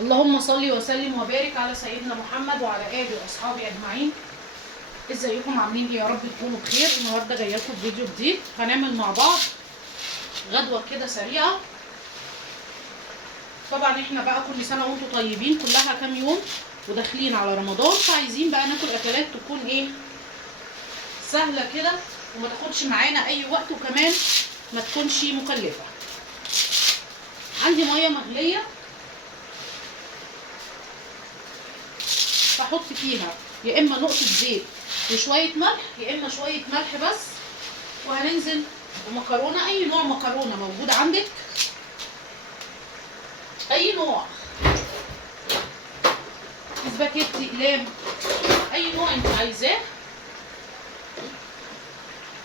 اللهم صل وسلم وبارك على سيدنا محمد وعلى اله واصحابه اجمعين. ازيكم عاملين ايه؟ يا رب تكونوا بخير. النهارده جايه لكم فيديو جديد، هنعمل مع بعض غدوه كده سريعه. طبعا احنا بقى كل سنه وانتم طيبين، كلها كام يوم وداخلين على رمضان، فعايزين بقى ناكل اكلات تكون ايه سهله كده وما تاخدش معانا اي وقت، وكمان ما تكونش مكلفه. عندي ميه مغليه بحط فيها يا اما نقطه زيت وشويه ملح، يا اما شويه ملح بس، وهننزل بمكرونه، اي نوع مكرونه موجود عندك، اي نوع، سباكيتي، اقلام، اي نوع انت عايزاه.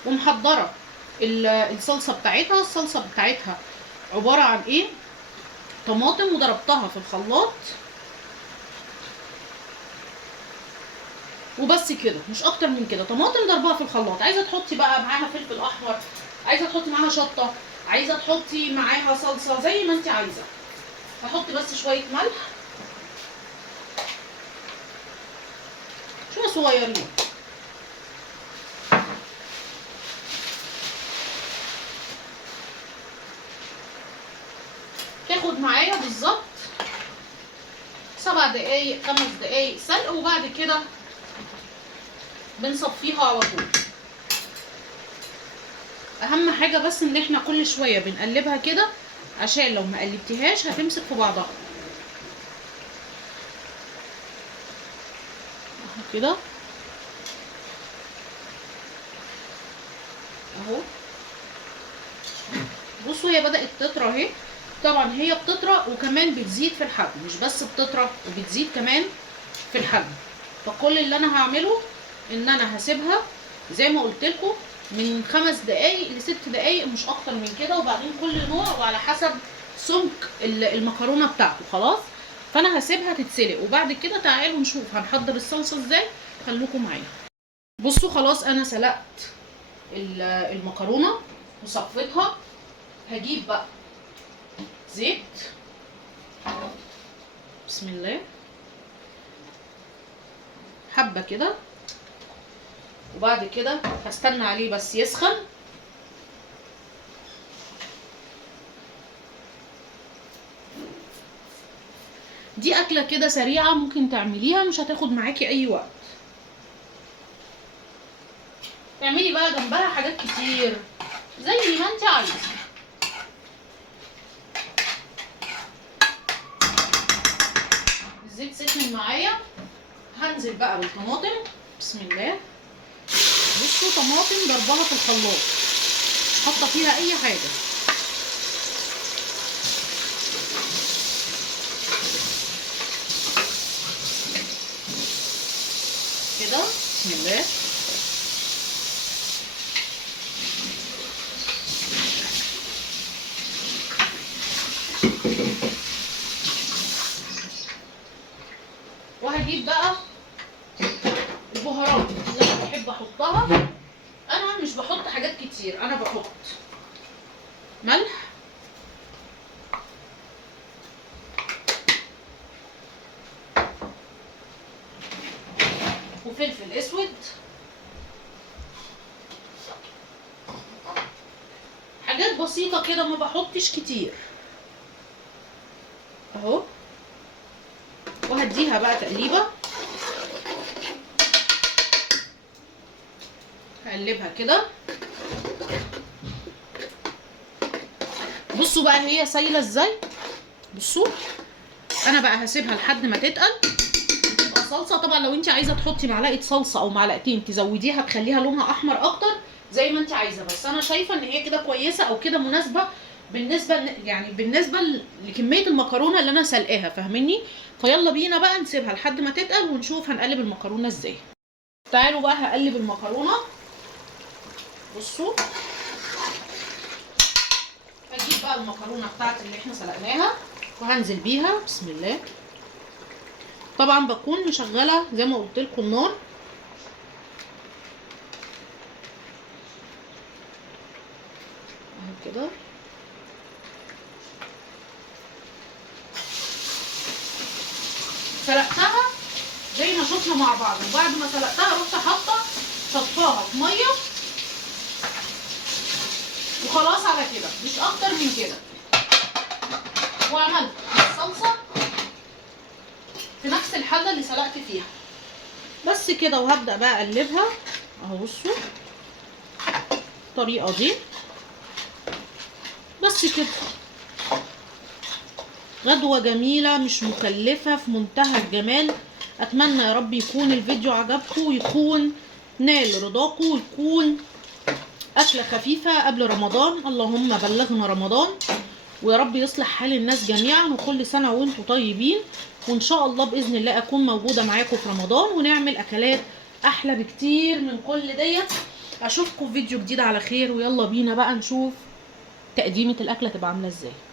ومحضره الصلصه بتاعتها. الصلصه بتاعتها عباره عن ايه؟ طماطم وضربتها في الخلاط وبس كده، مش اكتر من كده. طماطم ضربها في الخلاط. عايزه تحطي بقى معاها فلفل احمر، عايزه تحطي معاها شطه، عايزه تحطي معاها صلصه، زي ما انت عايزه. هحط بس شويه ملح، شويه صغيرين. تاخد معايا بالظبط 7 دقايق 5 دقايق سلق، وبعد كده بنصفيها على طول. اهم حاجه بس ان احنا كل شويه بنقلبها كده، عشان لو ما قلبتيهاش هتمسك في بعضها كده اهو. بصوا هي بدات تطرى اهي. طبعا هي بتطرى وكمان بتزيد في الحجم، مش بس بتطرى وبتزيد كمان في الحجم. فكل اللي انا هعمله ان انا هسيبها زي ما قلت لكم من 5 دقايق ل6 دقايق، مش اكتر من كده. وبعدين كل نوع وعلى حسب سمك المكرونه بتاعته. خلاص، فانا هسيبها تتسلق، وبعد كده تعالوا نشوف هنحضر الصلصه ازاي. خليكم معايا. بصوا خلاص انا سلقت المكرونه وصفيتها. هجيب بقى زيت، بسم الله، حبه كده، وبعد كده هستنى عليه بس يسخن. دي اكله كده سريعه ممكن تعمليها، مش هتاخد معاكي اي وقت. تعملي بقى جنبها حاجات كتير زي ما انت عايزه. الزيت سخن معايا، هنزل بقى بالطماطم، بسم الله. بصوا طماطم ضربها في الخلاط، مش حاطه فيها اي حاجه. كده بسم الله. وهجيب بقى البهارات اللي انا بحب احطها. انا مش بحط حاجات كتير، انا بحط ملح وفلفل اسود، حاجات بسيطه كده، ما بحطش كتير اهو. وهديها بقى تقليبه، هقلبها كده. بصوا بقى هي سايله ازاي. بصوا انا بقى هسيبها لحد ما تتقل وتبقى صلصه. طبعا لو انت عايزه تحطي معلقه صلصه او معلقتين تزوديها تخليها لونها احمر اكتر زي ما انت عايزه، بس انا شايفه ان هي كده كويسه او كده مناسبه بالنسبه لكميه المكرونه اللي انا سلقاها، فاهميني؟ فيلا بينا بقى نسيبها لحد ما تتقل ونشوف هنقلب المكرونه ازاي. تعالوا بقى هقلب المكرونه. بصوا هجيب بقى المكرونه بتاعتي اللي احنا سلقناها وهنزل بيها، بسم الله. طبعا بكون مشغله زي ما قلت لكم النار اهو كده. سلقتها زي ما شفنا مع بعض، وبعد ما سلقتها رحت حاطه شطفاها في ميه وخلاص على كده، مش اكتر من كده. وعملت الصلصه في نفس الحله اللي سلقت فيها بس كده، وهبدا بقى اقلبها اهو. بصوا الطريقه دي بس كده. غدوه جميله مش مكلفه، في منتهى الجمال. اتمنى يا رب يكون الفيديو عجبكم ويكون نال رضاكم، ويكون اكله خفيفه قبل رمضان. اللهم بلغنا رمضان، ويا رب يصلح حال الناس جميعا، وكل سنه وانتم طيبين. وان شاء الله باذن الله اكون موجوده معاكم في رمضان، ونعمل اكلات احلى بكتير من كل ديت. اشوفكم في فيديو جديد على خير، ويلا بينا بقى نشوف تقديمه الاكله تبقى عامله ازاي.